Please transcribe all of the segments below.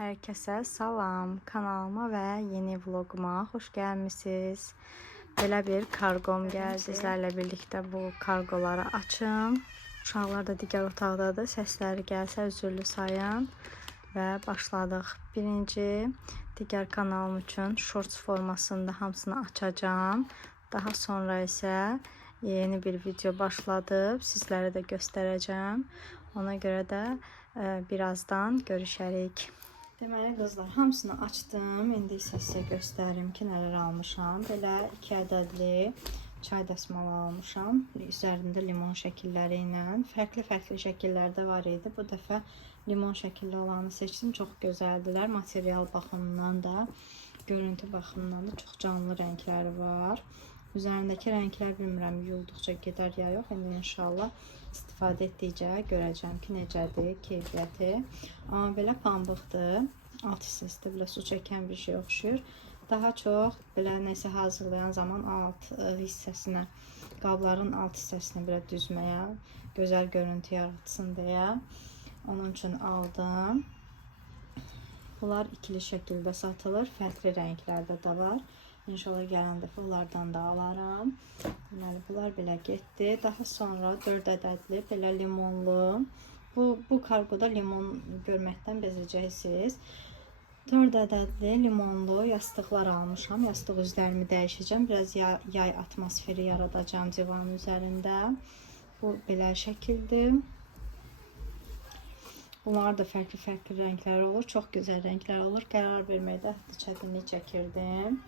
Herkese salam, kanalıma ve yeni vloguma hoş gəlmisiniz. Belə bir kargom gəldi. Sizlərlə birlikdə bu kargoları açım. Uşaqlar da digər otaqdadır. Səsləri gəlsə üzürlü sayın. Və başladıq. Birinci, digər kanalım üçün shorts formasında hamısını açacağım. Daha sonra isə yeni bir video başladıb. Sizlərə də göstərəcəm. Ona görə də birazdan görüşərik. Deməli qızlar, hamısını açdım. İndi isə sizə göstərim ki, nələr almışam. Belə 2 ədədli çay dəsmalı almışam. Üzərində limon şəkilləri ilə. Fərqli şəkillərdə var idi. Bu dəfə limon şəkilli olanı seçdim. Çox gözəldilər. Material baxımından da, görüntü baxımından da çox canlı rəngləri var. Üzərindəki rənglər bilmirəm, yuyulduqca gedər ya yox. İndi inşallah istifadə etdikcə görəcəm ki, necədir keyfiyyəti. Amma belə pambıqdır. Alt hissəsi belə su çəkən bir şey oxşuyur. Daha çox belə nəsə hazırlayan zaman alt hissəsinə, qabların alt hissəsinə belə düzməyə, gözəl görüntü yaratsın deyə onun üçün aldım. Bunlar ikili şəkildə satılır. Fərqli rənglərdə də var. İnşallah gələn dəfə onlardan da alaram. Deməli, bunlar belə getdi. Daha sonra 4 ədədli belə limonlu. Bu kargoda limon görməkdən bezəcəksiniz. 4 ədədli limonlu yastıqlar almışam. Yastıq üzlərimi dəyişəcəm. Biraz yay atmosferi yaradacağım divanın üzərində. Bu belə şəkildir. Bunlar da fərqli rənglər olur. Çox gözəl rənglər olur. Qərar verməkdə hətta çətinlik çəkirdim.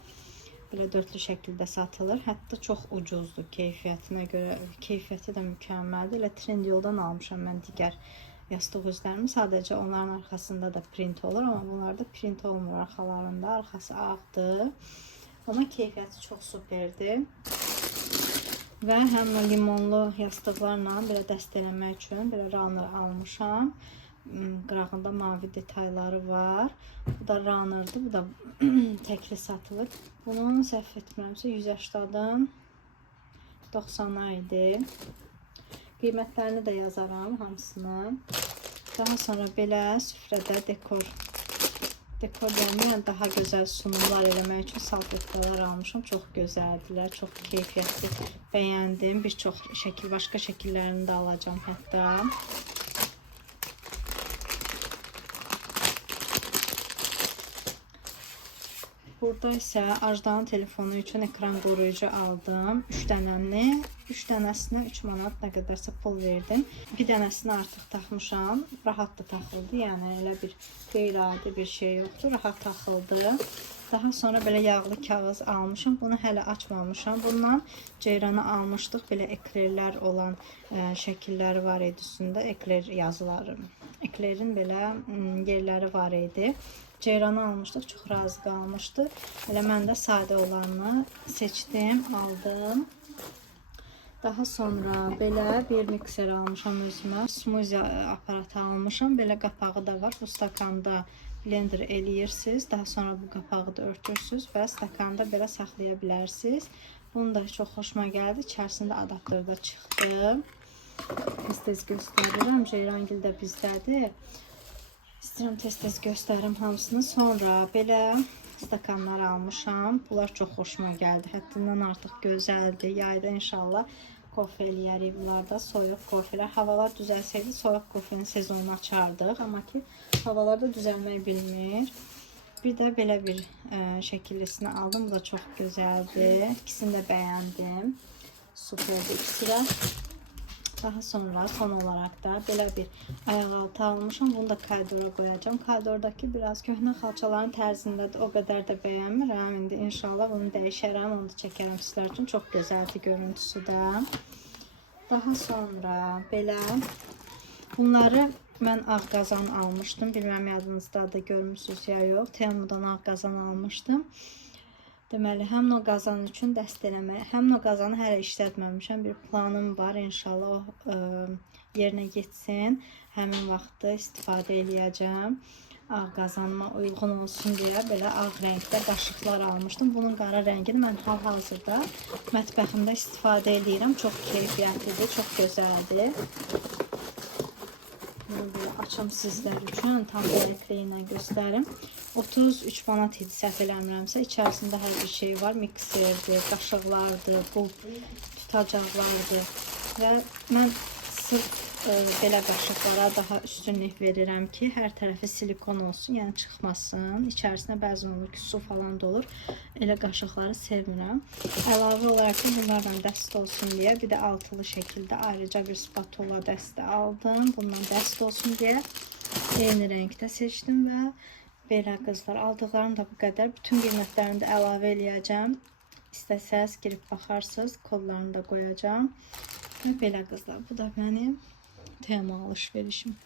Belə dörtlü şəkildə satılır. Hətta çox ucuzdur keyfiyyətinə görə. Keyfiyyəti də mükəmməldir. Elə Trendyoldan almışam mən digər yastıq üzlərimi. Sadəcə onların arxasında da print olur. Amma bunlarda print olmur arxalarında. Arxası ağdır. Amma keyfiyyəti çox superdir. Və həm limonlu yastıqlarla belə dəstələmək üçün belə runner almışam. Qırağında mavi detayları var. Bu da runner'dır. Bu da təkli satılır. Bunun səhv etmirəmsə 180'dan 90'a idi. Qiymətlərini də yazaram hamısını. Daha sonra belə süfrədə dekor yəni daha gözəl sunumlar eləmək üçün salfetkalar almışam. Çox gözəldilər, çox keyfiyyətli, bəyəndim. Bir çox başqa şəkillərini də alacağım hətta. Burada isə Ajdanın telefonu üçün ekran qoruyucu aldım. 3 dənəni, 3 dənəsinə 3 manat nə qədərsə pul verdim. Bir dənəsini artıq taxmışam. Rahat da taxıldı. Yəni elə bir qeyri-adi bir şey yoxdur. Rahat taxıldı. Daha sonra belə yağlı kağız almışam. Bunu hələ açmamışam. Bundan ceyranı almışdıq. Belə eklerlər olan şəkilləri var idi üstündə. Ekler yazıları. Eklerin belə yerləri var idi. Ceyranı almışdıq, çox razı qalmışdı. Elə mən də sadə olanı seçdim, aldım. Daha sonra belə bir mikser almışam özümə. Smoothie aparatı almışam. Belə qapağı da var. Bu stakanda blender eləyirsiniz. Daha sonra bu qapağı da örtürsünüz və stakanda belə saxlaya bilərsiniz. Bunu da çox xoşuma gəldi. İçərisində adaptör da çıxdı. Tez göstərirəm. Ceyrangil də bizdədir. İstəyirəm tez göstərim hamısını. Sonra belə stakanlar almışam. Bunlar çox xoşuma gəldi. Həddindən artıq gözəldir. Yayda inşallah kofe eləyərik bunlarda. Soyuq kofelər. Havalar düzəlsəydi soyuq kofenin sezonunu açardıq. Amma ki havalarda düzəlmək bilmir. Bir də belə bir şəkillisini aldım. Bu da çox gözəldir. İkisini də bəyəndim. Superdir ikisi də. Daha sonra son olarak da belə bir ayaqaltı almışam. Bunu da koridora qoyacağım. Koridordakı biraz köhnə xalçaların tərzindədir. O qədər də bəyənmirəm. İndi inşallah bunu dəyişərəm. Onu da çəkərəm sizlər üçün. Çox gözəldir görüntüsü də. Daha sonra belə bunları mən ağ qazan almışdım. Bilməm yadınızda da görmüsünüz ya yox. Temudan ağ qazan almışdım. Deməli, həm o qazan üçün dəstələmək, həm o qazanı hələ işlətməmişəm. Bir planım var. İnşallah o yerinə getsin. Həmin vaxtda istifadə eləyəcəm. Ağ qazanıma uyğun olsun deyə belə ağ rəngdə qaşıqlar almışdım. Bunun qara rəngini mən hal-hazırda mətbəximdə istifadə edirəm. Çox keyfiyyətlidir, çox gözəldir. Bunu belə açım sizlər üçün, tam netliyi ilə göstərim. 33 manat idi, səhv eləmirəmsə. İçərisində hər bir şey var. Mikserdir, qaşıqlardır, bu tutacaqlardır. Və mən sırf belə qaşıqlara daha üstünlük verirəm ki, hər tərəfi silikon olsun, yəni çıxmasın. İçərisinə bəzən olur ki, su falan da olur. Elə qaşıqları sevmirəm. Əlavə olaraq da bunlarla dəst olsun deyə bir də altılı şəkildə ayrıca bir spatula dəsti aldım. Bundan dəst olsun deyə eyni rəngdə seçdim və belə qızlar, aldıqlarım da bu qədər. Bütün qiymətlərini də əlavə eləyəcəm. İstəsəz girib baxarsınız, kodlarını da qoyacağım. Və belə qızlar, bu da mənim tema alışverişim.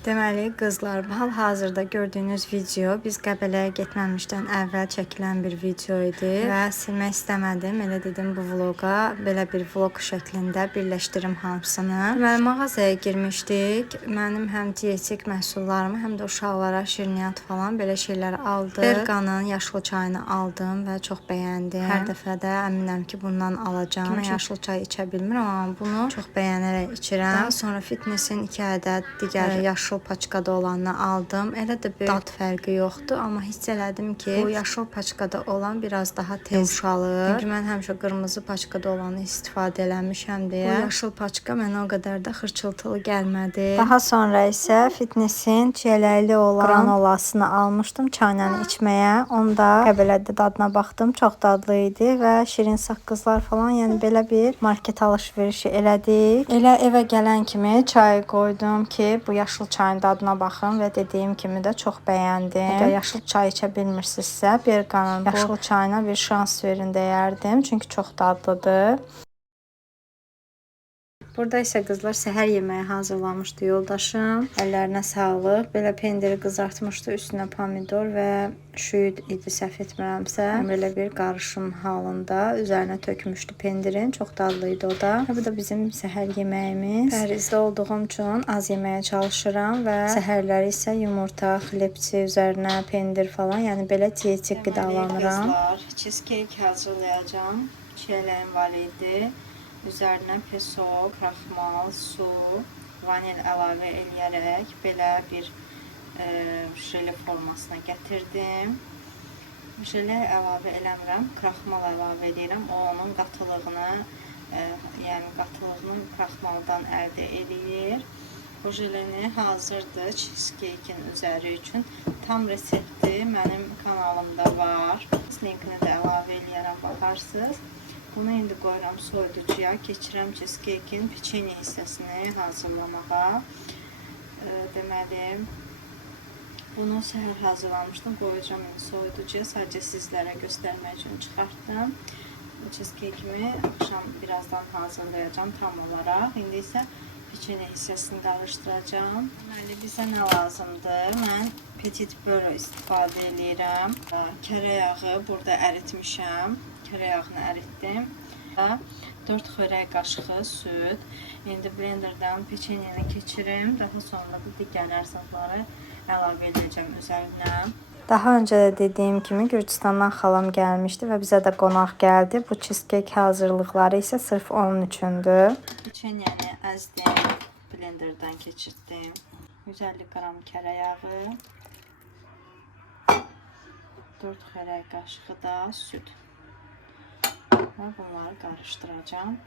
Deməli qızlar, hal-hazırda gördüyünüz video biz Qəbələyə getməmişdən əvvəl çəkilən bir video idi və silmək istəmədim. Elə dedim bu vloqa belə bir vlog şəklində birləşdirim hamısını. Deməli mağazaya girmişdik. Mənim həm dietik məhsullarımı, həm də uşaqlara şirniyyat falan belə şeyləri aldım. Berqanın yaşlı çayını aldım və çox bəyəndim. Hər dəfə də əminəm ki, bundan alacağam. Mən yaşlı çay içə bilmirəm, amma bunu çox bəyənərək içirəm. Daha sonra Fitnessin 2 ədəd digər yaşlı paçkada olanını aldım. Elə də bir dad fərqi yoxdur, amma hiss elədim ki, bu yaşıl paçkada olan biraz daha tez yumşalır. Çünki mən həmişə qırmızı paçkada olanı istifadə eləmişəm deyə. Bu yaşıl paçka mənə o qədər də xırçıltılı gəlmədi. Daha sonra isə Fitnessin çiyələkli olan granolasını almışdım çayla içməyə. Onda Qəbələdə dadına baxdım, çox dadlı idi və şirin saqqızlar falan, yəni belə bir market alışverişi elədik. Elə evə gələn kimi çay qoydum ki, bu yaşıl çayın dadına baxın və dediyim kimi də çox bəyəndim. Əgər yaşıl çay içə bilmirsinizsə, Berqanın yaşıl çayına bir şans verin deyərdim. Çünki çox dadlıdır. Burada isə qızlar səhər yeməyi hazırlamışdı yoldaşım. Əllərinə sağlıq. Belə pendiri qızartmışdı. Üstünə pomidor və şüyüd idi, səhv etmirəmsə. Belə bir qarışım halında üzərinə tökmüşdü pendirin. Çox dadlı idi o da. Bu da bizim səhər yeməyimiz. Pəhrizdə olduğum üçün az yeməyə çalışıram və səhərləri isə yumurta, xlebçi, üzərinə pendir falan, yəni belə dietik qidalanıram. Qızlar, cheesecake hazırlayacağım. Çiyələyim var idi. Üzərinə peso, kraxmal, su, vanil əlavə eləyərək belə bir jeli formasına gətirdim. Jeli əlavə eləmirəm, kraxmal əlavə edirəm. O onun qatılığını, yəni qatılığını kraxmaldan əldə edir. Bu jelini hazırdır cheesecake-in üzəri üçün. Tam resepti mənim kanalımda var. Linkini də əlavə eləyərəm, baxarsınız. Bunu indi qoyuram soyuducuya, keçirəm cheesecake-in peçeni hissəsini hazırlamağa. Deməli, bunu səhər hazırlamışdım, qoyacağım indi soyuducuya, sadəcə sizlərə göstərmək üçün çıxartdım. Cheesecake-imi axşam birazdan hazırlayacağım tam olaraq. İndi isə peçeni hissəsini qarışdıracağım. Deməli, bizə nə lazımdır? Mən petit beurre istifadə edirəm. Kərə yağı burada əritmişəm. Kərə yağını əritdim. 4 xörək qaşığı süd. İndi blenderdən peçenini keçirim. Daha sonra da digər ərzaqları əlavə edəcəm üzərinə. Daha öncə də dediyim kimi Gürcüstandan xalam gəlmişdi və bizə də qonaq gəldi. Bu cheesecake hazırlıqları isə sırf onun üçündür. Peçenini əzdim, blenderdən keçirdim. 150 qram kərə yağı, 4 xörək qaşığı da süd. Bunları qarışdıracağım.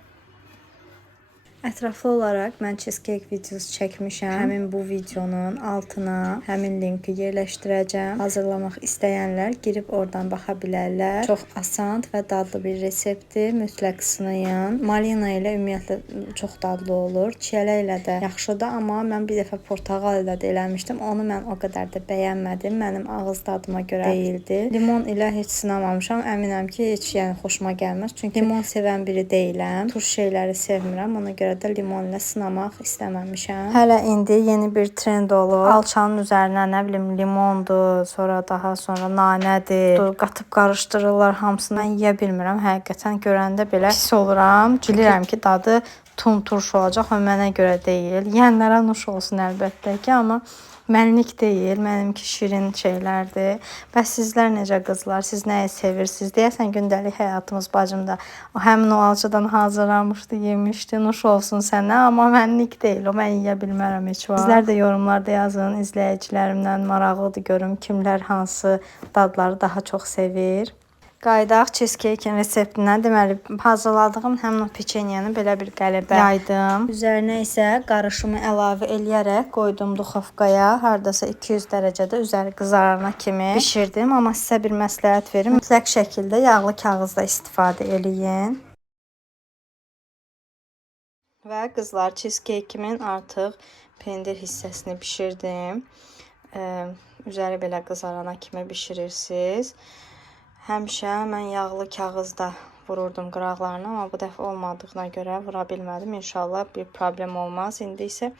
Ətraflı olaraq mən cheesecake videosu çəkmişəm. Həmin bu videonun altına həmin linki yerləşdirəcəm. Hazırlamaq istəyənlər girib oradan baxa bilərlər. Çox asan və dadlı bir reseptdir. Mütləq sınayın. Malina ilə ümumiyyətlə çox dadlı olur. Çiyələ ilə də yaxşıdır, amma mən bir dəfə portağal ilə də eləmişdim. Onu mən o qədər də bəyənmədim. Mənim ağız dadıma görə deyildi. Limon ilə heç sınamamışam. Əminəm ki, heç yəni xoşuma gəlməz. Çünki limon sevən biri deyiləm. Turş şeyləri sevmirəm. Ona görə də limon ilə sınamaq istəməmişəm. Hələ indi yeni bir trend olur. Alçanın üzərinə nə bilim limondur, sonra daha sonra nanədir. Qatıb qarışdırırlar hamısını. Mən yeyə bilmirəm. Həqiqətən görəndə belə pis oluram. Bilirəm ki, dadı turş olacaq, amma mənə görə deyil. Yənlərə nuş olsun əlbəttə ki, amma Mənlik deyil, mənimki şirin şeylərdir. Bəs sizlər necə qızlar? Siz nəyi sevirsiniz? Deyəsən gündəlik həyatımız bacım da o həmin o alçadan hazırlanmışdı, yemişdi. Nuş olsun sənə, amma mənlik deyil. O mən yeyə bilmərəm heç vaxt. Sizlər də yorumlarda yazın. İzləyicilərimdən maraqlıdır görüm kimlər hansı dadları daha çox sevir. Qaydaq cheesecake-in reseptindən deməli hazırladığım həmin o peçenyəni belə bir qəlibə yaydım. Üzərinə isə qarışımı əlavə eləyərək qoydum duxovkaya. Hardasa 200 dərəcədə üzəri qızarana kimi bişirdim. Amma sizə bir məsləhət verim. Mütləq şəkildə yağlı kağızda istifadə eləyin. Və qızlar cheesecake-imin artıq pendir hissəsini bişirdim. Üzəri belə qızarana kimi bişirirsiniz. Həmişə mən yağlı kağızda vururdum qıraqlarını, amma bu dəfə olmadığına görə vura bilmədim. İnşallah bir problem olmaz. İndi isə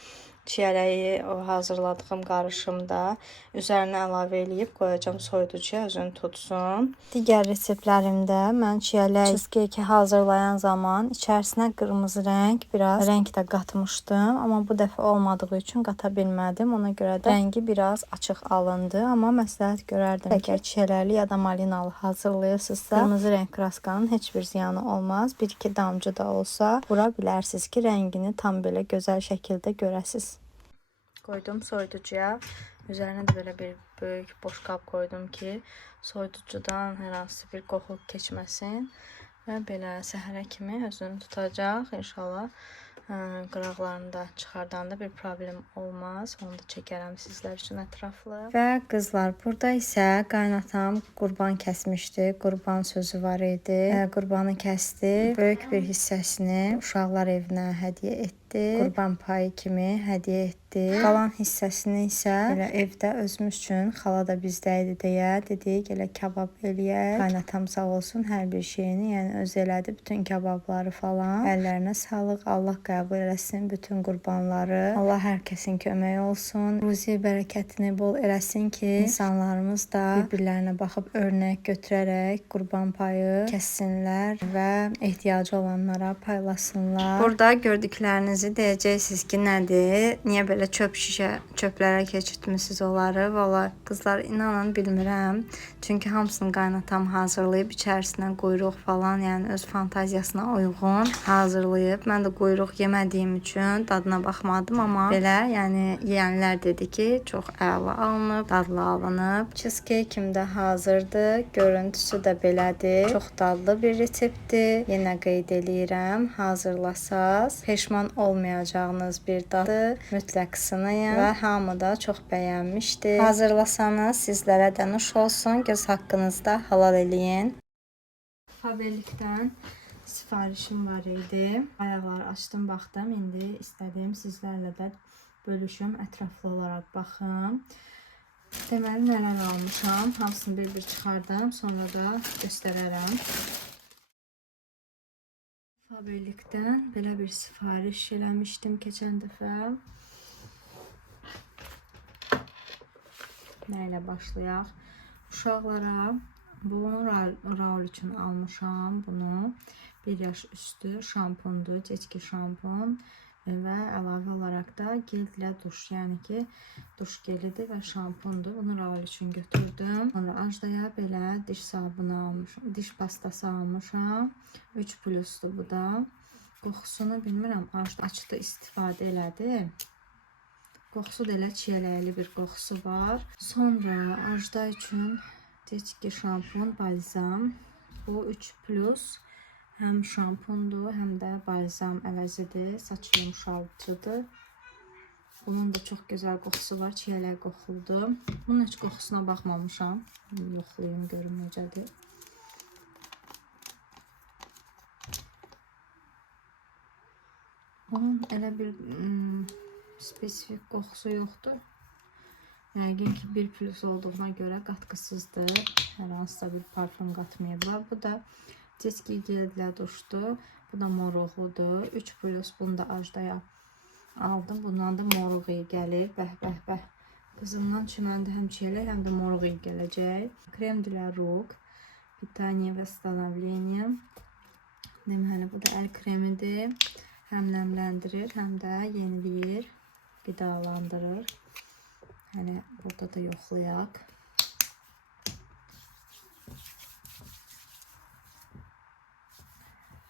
çiyələyi hazırladığım qarışımda üzərinə əlavə eləyib qoyacağım soyuducuya özünü tutsun. Digər reseptlərimdə mən çiyələk cheesecake hazırlayan zaman içərisinə qırmızı rəng, biraz rəng də qatmışdım. Amma bu dəfə olmadığı üçün qata bilmədim. Ona görə də rəngi biraz açıq alındı. Amma məsləhət görərdim. Əgər çiyələkli ya da malinalı hazırlayırsınızsa, qırmızı rəng kraskanın heç bir ziyanı olmaz. Bir-iki damcı da olsa vura bilərsiniz ki, rəngini tam belə gözəl şəkildə görəsiniz. Koydum soyuducuya. Üzerine de böyle bir büyük boş kap koydum ki soyuducudan hər hansı bir qoxu keçməsin. Və belə səhərə kimi özünü tutacaq. İnşallah qıraqlarını da çıxardanda bir problem olmaz. Onu da çəkərəm sizlər üçün ətraflı. Və qızlar, burada isə qaynatam qurban kəsmişdi. Qurban sözü var idi. Qurbanı kəsdi. Böyük bir hissəsini uşaqlar evinə hədiyyə etdi. Qurban payı kimi hədiyyə etdi. Qalan hissəsini isə elə evdə özümüz üçün, xala da bizdə idi deyə dedik elə kabab eləyək. Qaynatam sağ olsun hər bir şeyini, yəni öz elədi. Bütün kababları falan. Əllərinə sağlıq. Allah qəbul eləsin bütün qurbanları. Allah hər kəsin köməyi olsun. Ruzi bərəkətini bol eləsin ki, insanlarımız da bir-birlərinə baxıb örnək götürərək qurban payı kəssinlər və ehtiyacı olanlara paylasınlar. Burada gördüklərinizi deyəcəksiniz ki, nədir? Niyə belə çöp şişə, çöplərə keçirtmisiniz onları? Valla qızlar, inanın bilmirəm. Çünki hamısını qaynatam hazırlayıb içərisinə quyruq falan, yəni öz fantaziyasına uyğun hazırlayıb. Mən də quyruq yemədiyim üçün dadına baxmadım, amma belə, yəni yeyənlər dedi ki, çox əla alınıb, dadlı alınıb. Cheesecake-im də hazırdır. Görüntüsü də belədir. Çox dadlı bir reseptdir. Yenə qeyd eləyirəm, hazırlasaz peşman olmayacağınız bir dadı. Mütləq sınayın və hamı da çox bəyənmişdi. Hazırlasanız sizlərə də nuş olsun. Göz haqqınızda halal eləyin. Faberlikdən sifarişim var idi. Ayaqları açdım, baxdım. İndi istədim sizlərlə də bölüşüm, ətraflı olaraq baxım. Deməli, nələr almışam, hamısını bir-bir çıxardım, sonra da göstərərəm. Faberlikdən belə bir sifariş eləmişdim keçən dəfə. Nə ilə başlayaq? Uşaqlara bunu Raul üçün almışam. Bunu 1 yaş üstü şampundur, keçki şampun və əlavə olaraq da gel ilə duş, yəni ki duş gelidir və şampundur. Bunu Raul üçün götürdüm. Sonra Ajdaya belə diş sabunu almışam, diş pastası almışam. 3+'dur bu da. Qoxusunu bilmirəm, Ajda açdı, istifadə elədi. Qoxusu da elə çiyələkli bir qoxusu var. Sonra Ajda üçün keçki şampun, balzam. Bu 3+. Həm şampundur, həm də balzam əvəzidir. Saç yumuşaltıcıdır. Bunun da çox gözəl qoxusu var. Çiyələk qoxuludur. Bunun heç qoxusuna baxmamışam. Yoxlayım, görüm necədir. Bunun elə bir spesifik qoxusu yoxdur. Yəqin ki 1+ olduğuna görə qatqısızdır. Hər hansısa bir parfüm qatmayıblar. Bu da keçki gel duşdur. Bu da moruqludur. 3+, bunu da Ajdaya aldım. Bundan da moruq iyi gəlir. Bəh. Qızımdan çiməndə həm çiyələk, həm də moruq iyi gələcək. Krem для рук. Питание və становление. Deməli, bu da əl kremidir. Həm nəmləndirir, həm də yeniləyir, qidalandırır. Hələ burada da yoxlayaq.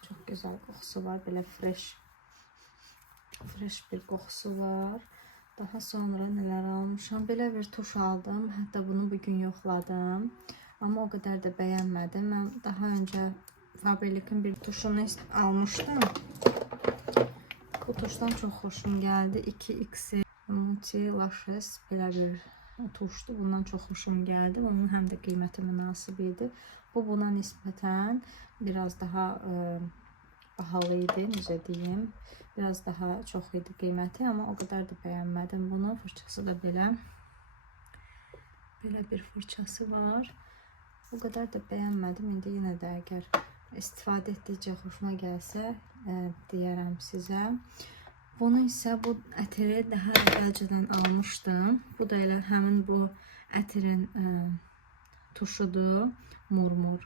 Çox gözəl qoxusu var. Belə fresh bir qoxusu var. Daha sonra nələr almışam? Belə bir tuş aldım. Hətta bunu bugün yoxladım. Amma o qədər də bəyənmədim. Mən daha öncə Faberlic'in bir tuşunu almışdım. Bu tuşdan çox xoşum gəldi. 2X Multi Lashes belə bir tuşdu. Bundan çox xoşum gəldi. Onun həm də qiyməti münasib idi. Bu buna nisbətən biraz daha bahalı idi, necə deyim. Biraz daha çox idi qiyməti, amma o qədər də bəyənmədim bunu. Fırçası da belə bir fırçası var. O qədər də bəyənmədim. İndi yenə də əgər istifadə etdikcə xoşuma gəlsə, deyərəm sizə. Bunu isə bu ətiri daha əvvəlcədən almışdım. Bu da elə həmin bu ətirin tuşudur. Murmur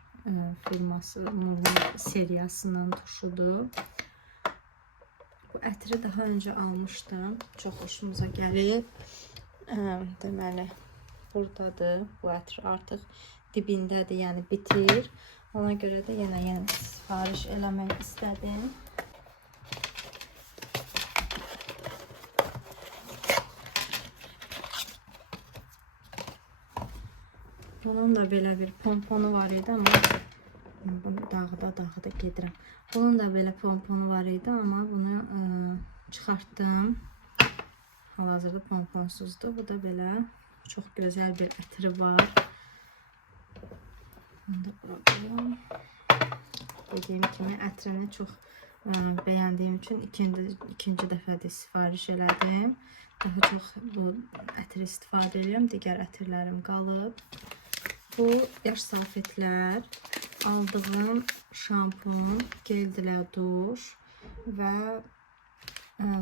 firması, Murmur seriyasının tuşudur. Bu ətiri daha öncə almışdım. Çox xoşumuza gəlib. Deməli, buradadır. Bu ətir artıq dibindədir, yəni bitir. Ona görə də yenə sifariş eləmək istədim. Bunun da belə bir pomponu var idi, amma dağıda gedirəm. Bunun da belə pomponu var idi, amma bunu çıxartdım. Hal-hazırda pomponsuzdur. Bu da belə çox gözəl bir ətiri var. Bunu da bura qoyum. Dediyim kimi ətrini çox bəyəndiyim üçün ikinci dəfədir sifariş elədim. Daha çox bu ətiri istifadə edirəm. Digər ətirlərim qalıb. Bu yaş salfetlər, aldığım şampun, gel dilə duş və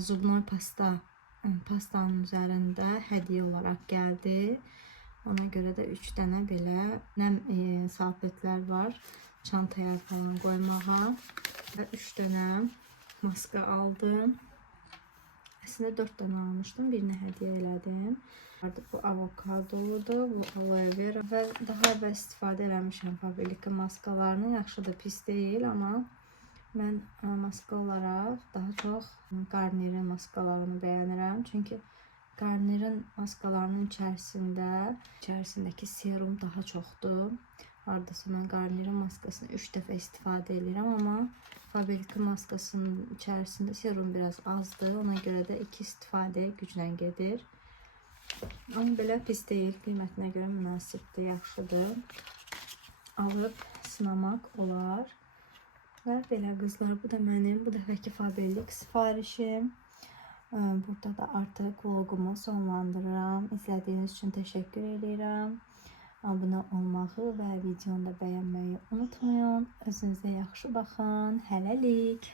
zubnoy pastanın üzərində hədiyyə olaraq gəldi. Ona görə də 3 dənə belə nəm salfetlər var çantaya falan qoymağa və 3 dənə maska aldım. Əslində 4 dənə almışdım, birini hədiyyə elədim. Bu avokadodur, bu aloe vera və daha əvvəl istifadə eləmişəm Faberlic'in maskalarını. Yaxşı da pis deyil, amma mən maska olaraq daha çox Garnier'in maskalarını bəyənirəm. Çünki Garnier'in maskalarının içərisindəki serum daha çoxdur. Hardasa mən Garnier'in maskasını 3 dəfə istifadə edirəm, amma Faberlic'in maskasının içərisində serum biraz azdır. Ona görə də 2 istifadə güclə gedir. Amma belə pis deyil, qiymətinə görə münasibdir, yaxşıdır. Alıb sınamaq olar. Və belə qızlar, bu da mənim bu dəfəki Faberlic sifarişim. Burada da artıq vlogumu sonlandırıram. İzlədiyiniz üçün təşəkkür edirəm. Abunə olmağı və videonu da bəyənməyi unutmayın. Özünüzə yaxşı baxın. Hələlik.